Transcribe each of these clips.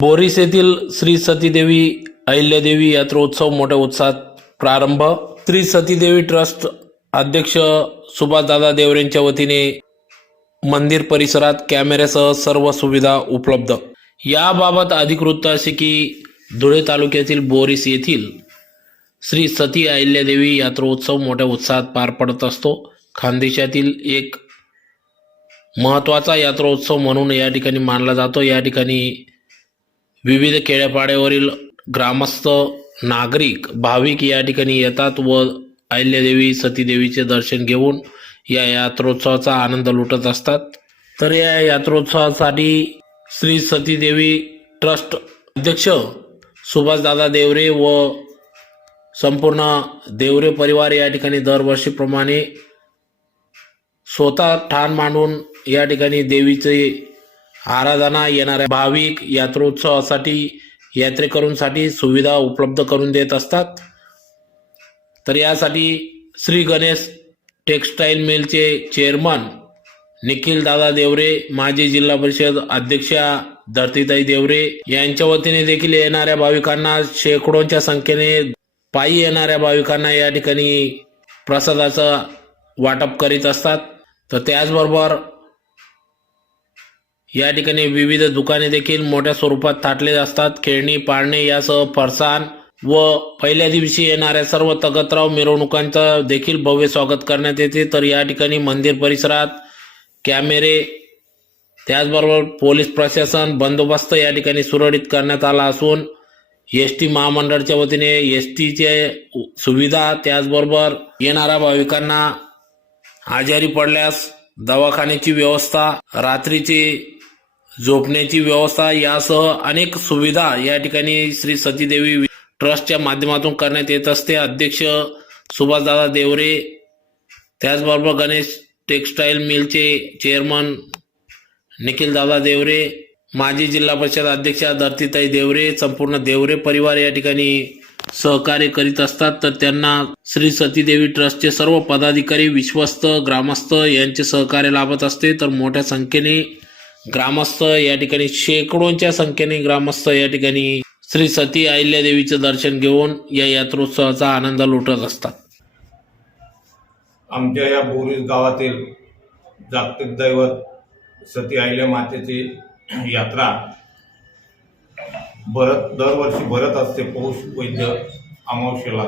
Boris येथील श्री सतीदेवी अहिल्यादेवी यात्रोत्सव मोठ्या उत्साहात प्रारंभ. श्री सतीदेवी ट्रस्ट अध्यक्ष सुभाषदादा देवरेंच्या वतीने मंदिर परिसरात कॅमेऱ्यासह सर्व सुविधा उपलब्ध. याबाबत अधिक वृत्त असे की धुळे तालुक्यातील बोरीस येथील श्री सती अहिल्यादेवी यात्रोत्सव मोठ्या उत्साहात पार पडत असतो. खानदेशातील एक महत्त्वाचा यात्रोत्सव म्हणून या ठिकाणी मानला जातो. या ठिकाणी विविध खेड्यापाड्यावरील ग्रामस्थ, नागरिक, भाविक या ठिकाणी येतात व अहिल्यादेवी सतीदेवीचे दर्शन घेऊन या यात्रोत्सवाचा आनंद लुटत असतात. तर या यात्रोत्सवासाठी श्री सतीदेवी ट्रस्ट अध्यक्ष सुभाषदादा देवरे व संपूर्ण देवरे परिवार या ठिकाणी दरवर्षीप्रमाणे स्वतः ठाण मांडून या ठिकाणी देवीचे आराधना, येणाऱ्या भाविक यात्रोत्सवासाठी यात्रेकरूंसाठी सुविधा उपलब्ध करून देत असतात. तर यासाठी श्री गणेश टेक्स्टाईल मिलचे चेअरमन निखिल दादा देवरे, माजी जिल्हा परिषद अध्यक्षा धरतीताई देवरे यांच्या वतीने देखील येणाऱ्या भाविकांना, शेकडोंच्या संख्येने पायी येणाऱ्या भाविकांना या ठिकाणी प्रसादाचं वाटप करीत असतात. तर त्याचबरोबर या ठिकाणी विविध दुकाने देखील मोठ्या स्वरूपात थाटले असतात. खेळणी, पाळणे यासह फरसाण व पहिल्या दिवशी येणाऱ्या सर्व तगतराव मिरवणुकांचा देखील भव्य स्वागत करण्यात येते. तर या ठिकाणी मंदिर परिसरात कॅमेरे, त्याचबरोबर पोलीस प्रशासन बंदोबस्त या ठिकाणी सुरळीत करण्यात आला असून एसटी महामंडळाच्या वतीने एसटीचे सुविधा, त्याचबरोबर येणाऱ्या भाविकांना आजारी पडल्यास दवाखान्याची व्यवस्था, रात्रीची झोपण्याची व्यवस्था यासह अनेक सुविधा या ठिकाणी श्री सतीदेवी ट्रस्टच्या माध्यमातून करण्यात येत असते. अध्यक्ष सुभाषदादा देवरे, त्याचबरोबर गणेश टेक्स्टाईल मिलचे चेअरमन निखिल दादा देवरे, माजी जिल्हा परिषद अध्यक्षा धरतीताई देवरे, संपूर्ण देवरे परिवार या ठिकाणी सहकार्य करीत असतात. तर त्यांना श्री सतीदेवी ट्रस्टचे सर्व पदाधिकारी, विश्वस्त, ग्रामस्थ यांचे सहकार्य लाभत असते. तर मोठ्या संख्येने ग्रामस्थ या ठिकाणी, शेकडोंच्या संख्येने ग्रामस्थ या ठिकाणी श्री सती अहिल्यादेवीचे दर्शन घेऊन या यात्रोत्सवाचा आनंद लुटत असतात. आमच्या या बोरीस गावातील जागतिक दैवत सती अहिल्या मातेची यात्रा दरवर्षी भरत असते पौष वैद्य अमावस्येला.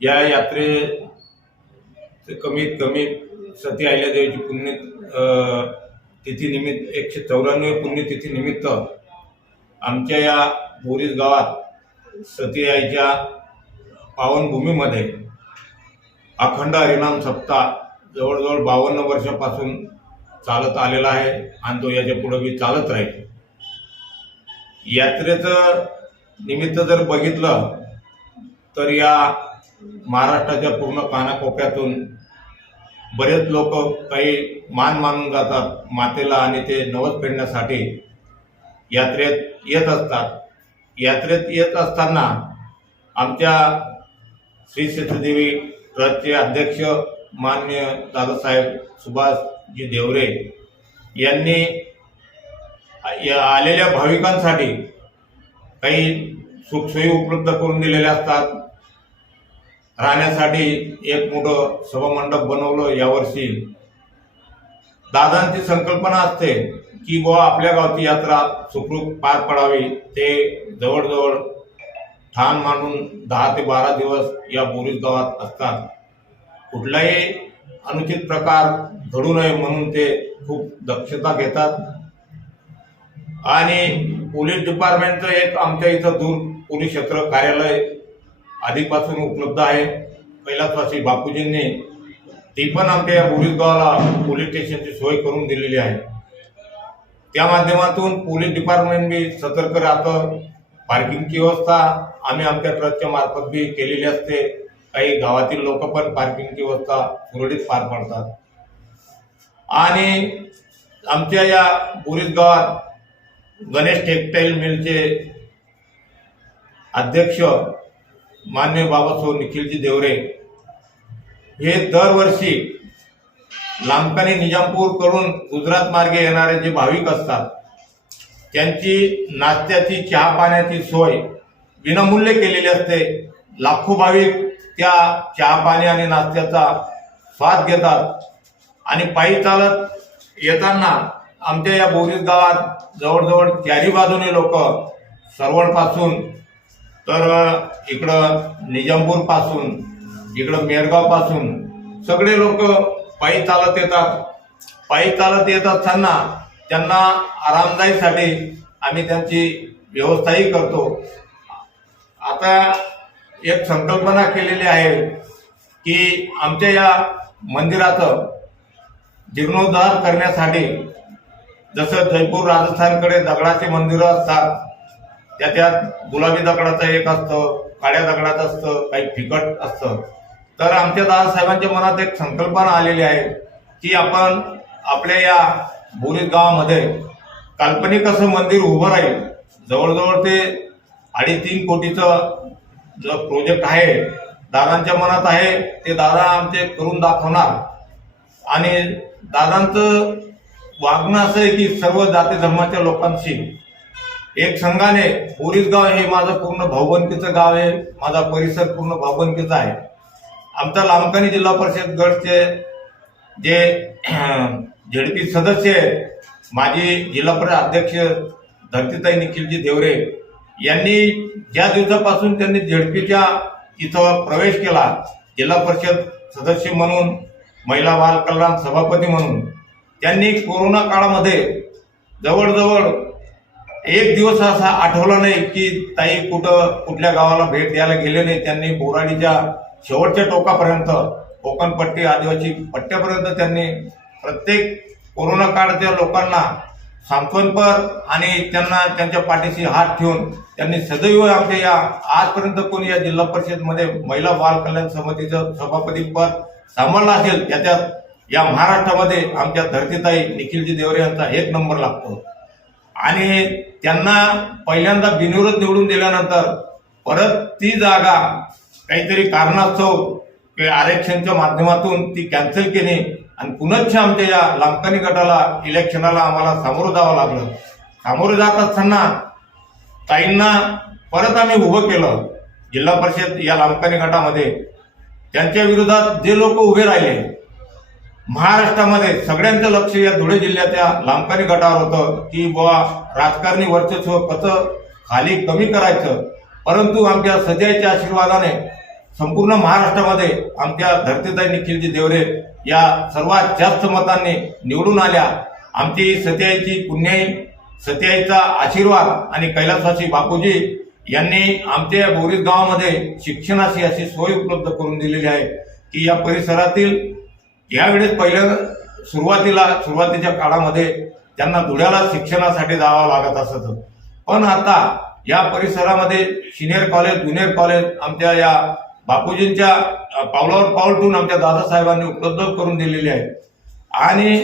या यात्रेचे कमीत कमी सती अहिल्यादेवीची पुण्य तिथी निमित्त 194 पुण्यतिथी निमित्त आमच्या या बोरीस गावात सती आईच्या पावनभूमीमध्ये अखंड हरिनाम सप्ताह जवळजवळ 52 वर्षापासून चालत आलेला आहे आणि तो याच्या पुढे बी चालत राहील. यात्रेचं निमित्त जर बघितलं तर या महाराष्ट्राच्या पूर्ण कानाकोपऱ्यातून बरेच लोक काही मान मानून जातात मातेला आणि ते नवस फेडण्यासाठी यात्रेत येत असतात. यात्रेत येत असताना आमच्या श्री सतीदेवी ट्रस्टचे अध्यक्ष माननीय दादासाहेब सुभाषजी देवरे यांनी आलेल्या भाविकांसाठी काही सुखसोयी उपलब्ध करून दिलेल्या असतात. राहण्यासाठी एक मोठं सभामंडप बनवलं. यावर्षी दादांची संकल्पना असते की आपल्या गावची यात्रा सुखरूप पार पडावी. ते जवळजवळ ठाण मांडून 10 ते 12 दिवस या बोरीस गावात असतात. कुठलाही अनुचित प्रकार घडू नये म्हणून ते खूप दक्षता घेतात. आणि पोलीस डिपार्टमेंटचं एक आमच्या इथं दूर पोलीस क्षेत्र कार्यालय आधीपासून उपलब्ध आहे. कैलासवासी बापूजींनी ती पण आमच्या या बोरीस गावाला पोलीस स्टेशनची सोय करून दिलेली आहे. त्या माध्यमातून पोलीस डिपार्टमेंट बी सतर्क राहतं. पार्किंगची व्यवस्था आम्ही आमच्या ट्रस्टच्या मार्फत बी केलेली असते. काही गावातील लोक पण पार्किंगची व्यवस्था सुरळीत पार पाडतात. आणि आमच्या या बोरीस गावात गणेश टेक्स्टाईल मिलचे अध्यक्ष मान्य बाबासाहेब निखिलजी देवरे हे दरवर्षी लांबकानी निजामपूर करून गुजरात मार्गे येणारे जे भाविक असतात त्यांची नाश्त्याची चहा पाण्याची सोय विनामूल्य केलेली असते. लाखो भाविक त्या चहा पाणी आणि नाश्त्याचा स्वाद घेतात आणि पायी चालत येताना आमच्या या बोरीस गावात जवळजवळ चारी बाजूने लोक सरवडपासून तर इकडं निजामपूर पासून इकडं मेरगाव पासून सगळे लोक पायी चालत येतात. पायी चालत येत असताना त्यांना आरामदायीसाठी आम्ही त्यांची व्यवस्थाही करतो. आता एक संकल्पना केलेली आहे की आमच्या या मंदिराचं जीर्णोद्धार करण्यासाठी जसं जयपूर राजस्थानकडे दगडाचे मंदिरं असतात, त्याच्यात गुलाबी दगडाचं एक असतं, काळ्या दगडाचं असतं, काही फिकट असतं. तर आमच्या दादासाहेबांच्या मनात एक संकल्पना आलेली आहे की आपण आपल्या या बोरीस गावामध्ये काल्पनिक असं मंदिर उभं राहील. जवळजवळ ते 2.5-3 कोटीचं जो प्रोजेक्ट आहे दादांच्या मनात आहे ते दादा आमचे करून दाखवणार. आणि दादांचं वागणं असं आहे की सर्व जाती धर्माच्या लोकांशी एक संघाने बोरीस गाव हे माझं पूर्ण भाऊबंदकीचं गाव आहे. माझा परिसर पूर्ण भाऊबंदकीचा आहे. आमचा लामकानी जिल्हा परिषद गटचे जे झेडपी सदस्य आहेत, माजी जिल्हा परिषद अध्यक्ष धरतीताई निखिलजी देवरे यांनी ज्या दिवसापासून त्यांनी झेडपीच्या इथं प्रवेश केला, जिल्हा परिषद सदस्य म्हणून, महिला बाल कल्याण सभापती म्हणून, त्यांनी कोरोना काळामध्ये जवळजवळ एक दिवस असा आठवला नाही की ताई कुठल्या गावाला भेट द्यायला गेले नाही. त्यांनी बोराडीच्या शेवटच्या टोकापर्यंत, कोकणपट्टी आदिवासी पट्ट्यापर्यंत त्यांनी प्रत्येक कोरोना काळाच्या लोकांना सांत्वनपर आणि त्यांना त्यांच्या पाठीशी हात ठेवून त्यांनी सदैव आमच्या या आजपर्यंत कोणी या जिल्हा परिषदमध्ये महिला बाल कल्याण समितीचं सभापती पद सांभाळलं असेल त्याच्यात या महाराष्ट्रामध्ये आमच्या धरतीताई निखिलजी देवरे यांचा 1 नंबर लागतो. आणि त्यांना पहिल्यांदा बिनविरोध निवडून दिल्यानंतर परत ती जागा काहीतरी कारणास्तव आरक्षणच्या माध्यमातून ती कॅन्सल केली आणि पुनश्च आमच्या या लामकानी गटाला इलेक्शनाला आम्हाला सामोरं जावं लागलं. सामोरं जात असताना ताईंना परत आम्ही उभं केलं जिल्हा परिषद या लामकानी गटामध्ये. त्यांच्या विरोधात जे लोक उभे राहिले महाराष्ट्रामध्ये सगळ्यांचं लक्ष या धुळे जिल्ह्याच्या लामकानी गटावर होतं की बुवा राजकारणी वर्चस्व कसं खाली कमी करायचं. परंतु आमच्या सजाईच्या आशीर्वादाने संपूर्ण महाराष्ट्रामध्ये आमच्या धरतीताई निखिलजी देवरे या सर्वात जास्त मतांनी निवडून आल्या. आमची सत्याईची पुण्याई, सत्याईचा आशीर्वाद आणि कैलासवासी बापूजी यांनी आमच्या बोरीस गावामध्ये शिक्षणाची अशी सोय उपलब्ध करून दिलेली आहे की या परिसरातील यावेळेस पहिल्या सुरुवातीच्या काळामध्ये त्यांना धुळ्याला शिक्षणासाठी जावं लागत असत. पण आता या परिसरामध्ये सिनियर कॉलेज, ज्युनियर कॉलेज आमच्या या बापूजींच्या पावलावर पाऊल ठेवून आमच्या दादासाहेबांनी उपलब्ध करून दिलेले आहे. आणि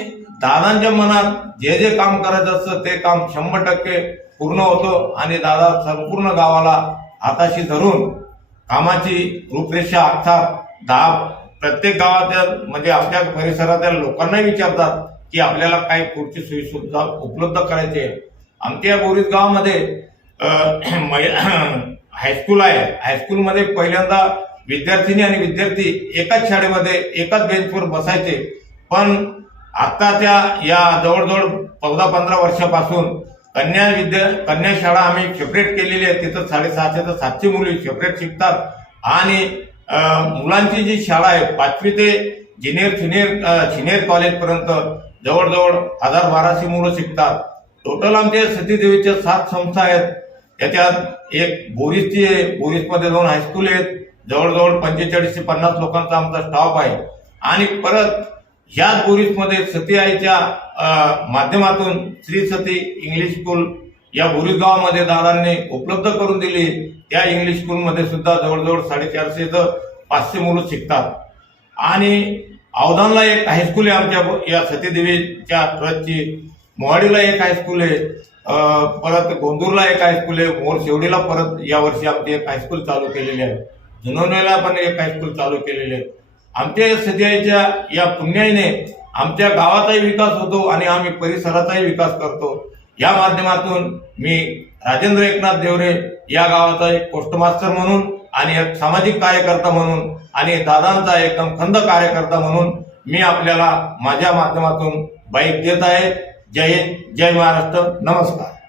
दादांच्या मनात जे जे काम करायचं असतं ते काम 100% पूर्ण होतं. आणि दादा संपूर्ण गावाला हाताशी धरून कामाची रूपरेषा आखतात. प्रत्येक गावाच्या म्हणजे आपल्या परिसरातील लोकांनाही विचारतात की आपल्याला काही पुढची सोयी सुविधा उपलब्ध करायची आहे. आमच्या बोरीस गावामध्ये हायस्कूल आहे. हायस्कूलमध्ये पहिल्यांदा विद्यार्थिनी आणि विद्यार्थी एकाच शाळेमध्ये एकाच बेंचवर बसायचे. पण आताच्या या जवळजवळ 14-15 वर्षापासून कन्या शाळा आम्ही सेपरेट केलेली आहे. तिथं 650 ते 700 मुली सेपरेट शिकतात. आणि मुलांची जी शाळा आहे 5वी ते सिनियर कॉलेज पर्यंत जवळजवळ 1000-1200 मुलं शिकतात. टोटल आमच्या सतीदेवीच्या 7 संस्था आहेत. त्याच्यात एक बोरीसची आहे. बोरीसमध्ये 2 हायस्कूल आहेत. जवळजवळ 45 ते 50 लोकांचा आमचा स्टाफ आहे. आणि परत ह्याच बोरीसमध्ये सती आईच्या माध्यमातून श्री सती इंग्लिश स्कूल या बोरीस गावामध्ये दादांनी उपलब्ध करून दिली. त्या इंग्लिश स्कूलमध्ये सुद्धा जवळजवळ 450 ते 500 मुलं शिकतात. आणि अवधानला एक हायस्कूल आहे आमच्या या सतीदेवीच्या ट्रस्टची. मोहाडीला एक हायस्कूल आहे. परत गोंदूरला एक हायस्कूल आहे. मोर शेवडीला परत यावर्षी आमची एक हायस्कूल चालू केलेली आहे. जुनवणेला पण एक हायस्कूल चालू केलेली आहे. आमच्या सध्याच्या या पुण्याईने आमच्या गावाचाही विकास होतो आणि आम्ही परिसराचाही विकास करतो. या माध्यमातून मी राजेंद्र एकनाथ देवरे या गावाचा एक पोस्टमास्टर म्हणून आणि एक सामाजिक कार्यकर्ता म्हणून आणि दादांचा एकदम खंद कार्यकर्ता म्हणून मी आपल्याला माझ्या माध्यमातून बाईक देत आहे. जय हिंद, जय महाराष्ट्र, नमस्कार.